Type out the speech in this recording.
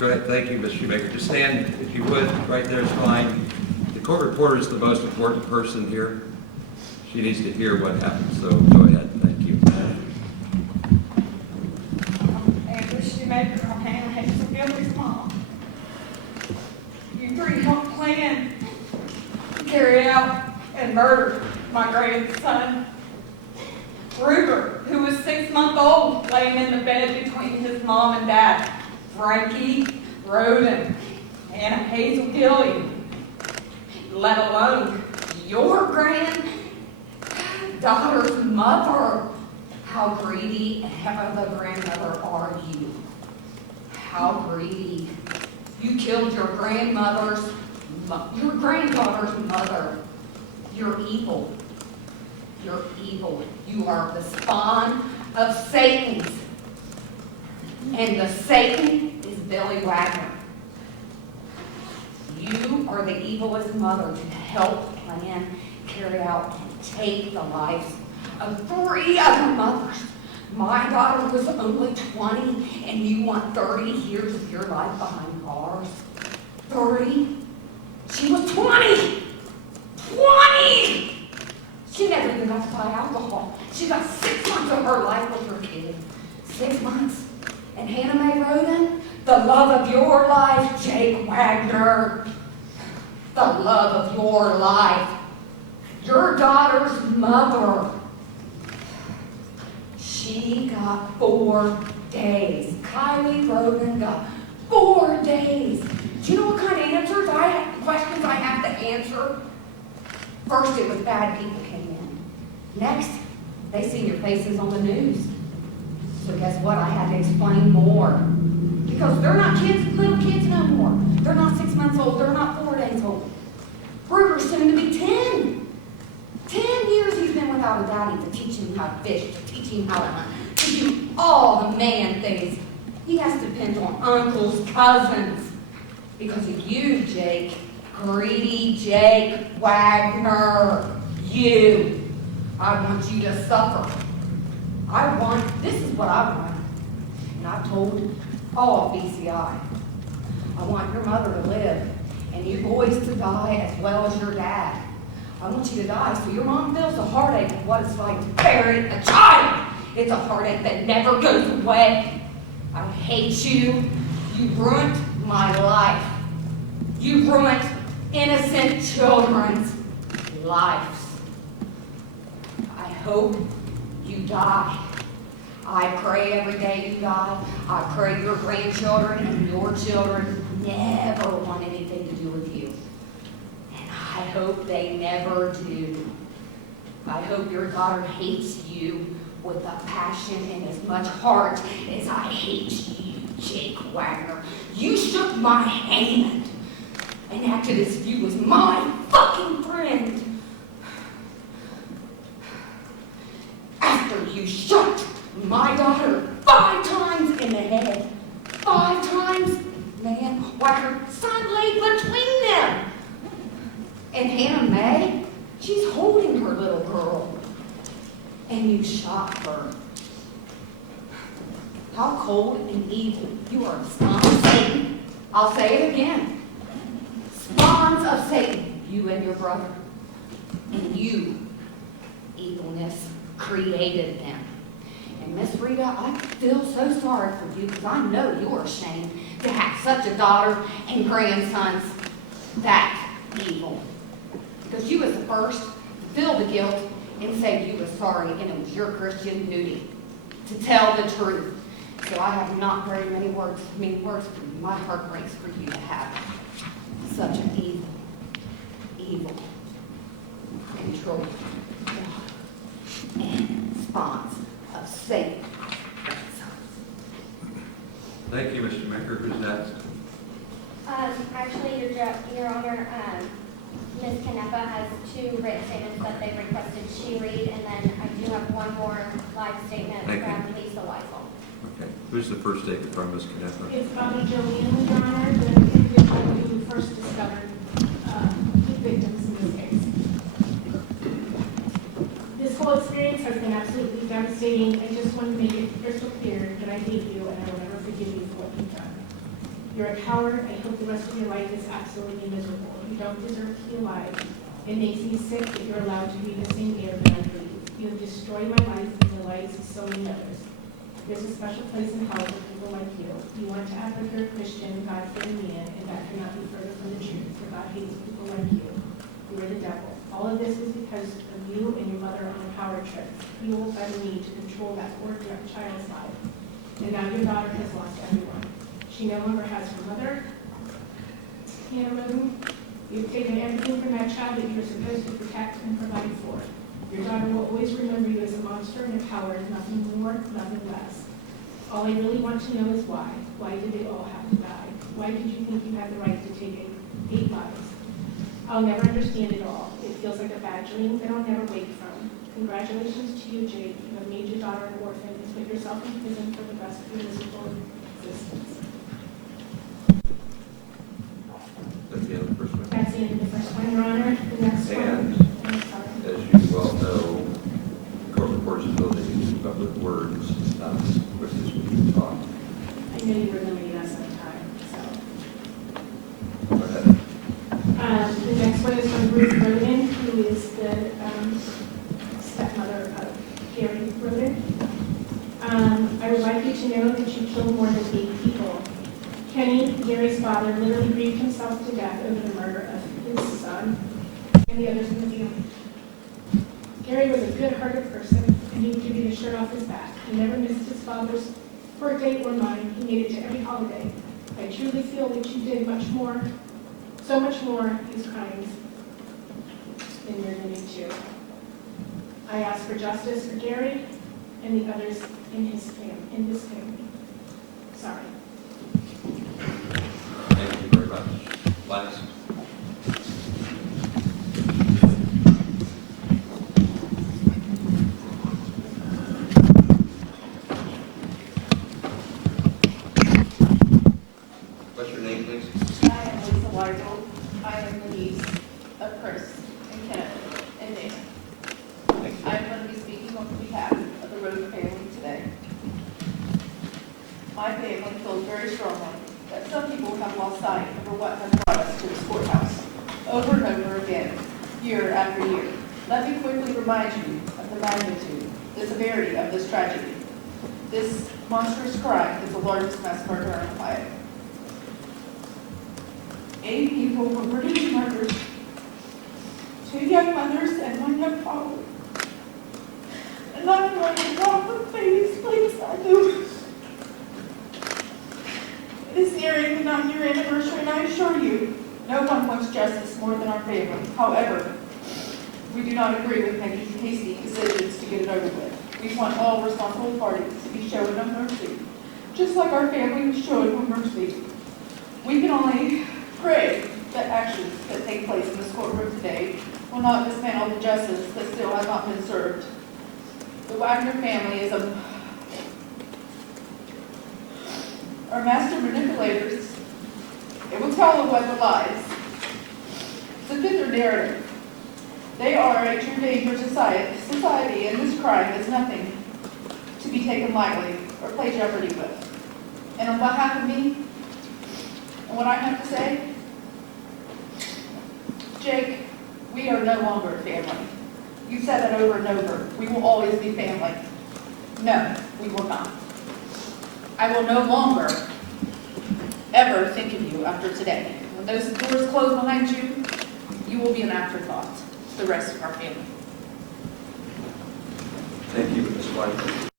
Great, thank you, Mr. Shoemaker. Just stand, if you would, right there is fine. The court reporter is the most important person here. She needs to hear what happened, so go ahead. Thank you. And Mr. Shoemaker, I'm Hannah Hazel's mom. You three helped plan, carry out, and murder my grandson, Ruger, who was 6 months old, laying in the bed between his mom and dad, Frankie, Rhoden, and Hazel Gilley, let alone your granddaughter's mother. How greedy of a grandmother are you? How greedy. You killed your granddaughter's mother. You're evil. You're evil. You are the spawn of Satan. And the Satan is Billy Wagner. You are the evilest mother to help plan, carry out, and take the lives of 3 other mothers. My daughter was only 20, and you want 30 years of your life behind bars? 30? She was 20! 20! She never even got to buy alcohol. She got 6 months of her life with her kid. 6 months. And Hannah Mae Rhoden, the love of your life, Jake Wagner, the love of your life, your daughter's mother, she got 4 days. Kylie Rhoden got 4 days. Do you know what kind of questions I have to answer? First, it was bad people came in. Next, they seen your faces on the news. So guess what? I had to explain more. Because they're not little kids no more. They're not 6 months old. They're not 4 days old. Ruger's soon to be 10. 10 years he's been without a daddy to teach him how to fish, to teach him how to hunt, to do all the man things. He has to depend on uncles, cousins. Because of you, Jake. Greedy Jake Wagner. You. I want you to suffer. This is what I want. And I've told all of BCI. I want your mother to live and you boys to die as well as your dad. I want you to die so your mom feels the heartache of what it's like to bury a child. It's a heartache that never goes away. I hate you. You ruined my life. You ruined innocent children's lives. I hope you die. I pray every day you die. I pray your grandchildren and your children never want anything to do with you. And I hope they never do. I hope your daughter hates you with a passion and as much heart as I hate you, Jake Wagner. You shook my hand and acted as if you was my fucking friend. After you shot my daughter 5 times in the head. 5 times, man, while her son lay between them. And Hannah Mae, she's holding her little girl. And you shot her. How cold and evil. You are a spawn of Satan. I'll say it again. Spawns of Satan, you and your brother. And you, evilness, created them. And Miss Rita, I feel so sorry for you because I know you're ashamed to have such a daughter and grandsons that evil. Because you was the first to feel the guilt and say you were sorry, and it was your Christian duty to tell the truth. So I have not very many words for you. My heart breaks for you to have such an evil, control, and spawns of Satan. Thank you, Mr. Maker. Who's next? Actually, Your Honor, Ms. Canepa has 2 written statements that they requested she read, and then I do have one more live statement from Lisa Weisel. Okay. Who's the first statement from Ms. Canepa? It's Bobby Jillian, Your Honor, the individual who first discovered the victims in this case. This whole experience has been absolutely devastating. I just want to make it crystal clear that I hate you and I will never forgive you for what you've done. You're a coward. I hope the rest of your life is absolutely miserable. You don't deserve to be alive. It makes me sick that you're allowed to breathe the same air that I breathe. You have destroyed my life and the lives of so many others. There's a special place in hell for people like you. You want to act like you're a Christian, God-fearing man, and that cannot be further from the truth, for God hates people like you. You are the devil. All of this is because of you and your mother on a power trip, fueled by the need to control that poor child's life. And now your daughter has lost everyone. She no longer has her mother, Hannah Rhoden. You've taken everything from that child that you were supposed to protect and provide for. Your daughter will always remember you as a monster and a coward, nothing more, nothing less. All I really want to know is why. Why did they all have to die? Why did you think you had the right to take 8 lives? I'll never understand it all. It feels like a bad dream that I'll never wake from. Congratulations to you, Jake. You have made your daughter an orphan and put yourself in prison for the rest of your miserable existence. That's the end of the first one. That's the end of the first one, Your Honor. The next one. And I'm sorry. as you well know, court reports ability to keep up with words is not as quick as we can talk. I know you were limiting us on time, so. Go ahead. The next one is from Ruth Rhoden, who is the stepmother of Gary Rhoden. I would like you to know that you killed more than 8 people. Kenny, Gary's father, literally grieved himself to death over the murder of his son and the others in the family. Gary was a good-hearted person, and he would give you the shirt off his back. He never missed his father's birthday or mine. He made it to every holiday. I truly feel that you did much more, so much more, these crimes than you're going to do. I ask for justice for Gary and the others in this family. Sorry. Thank you very much. Linus? What's your name, please? I am Lisa Weigel. I am the niece of Chris and Kenneth and Dana. Thank you. I'm going to be speaking on behalf of the Rhoden family today. My family feels very strongly that some people have lost sight over what has brought us to this courthouse over and over again, year after year. Let me quickly remind you of the magnitude, the severity of this tragedy. This monstrous crime is the largest mass murder in Ohio. 8 people were brutally murdered. 2 young mothers and 1 young father. And I'm going to walk the baby's place I do. It is nearing the 9-year anniversary, and I assure you, no one wants justice more than our family. However, we do not agree with making hasty decisions to get it over with. We want all responsible parties to be shown no mercy, just like our family was shown no mercy. We can only pray that actions that take place in this courtroom today will not dismantle the justice that still has not been served. The Wagner family are master manipulators. They will tell the web lies to fit their narrative. They are a true danger to society, and this crime is nothing to be taken lightly or play jeopardy with. And on behalf of me, and what I have to say, Jake, we are no longer a family. You said that over and over. We will always be family. No, we will not. I will no longer ever think of you after today. When those doors close behind you, you will be an afterthought to the rest of our family. Thank you, Ms. White.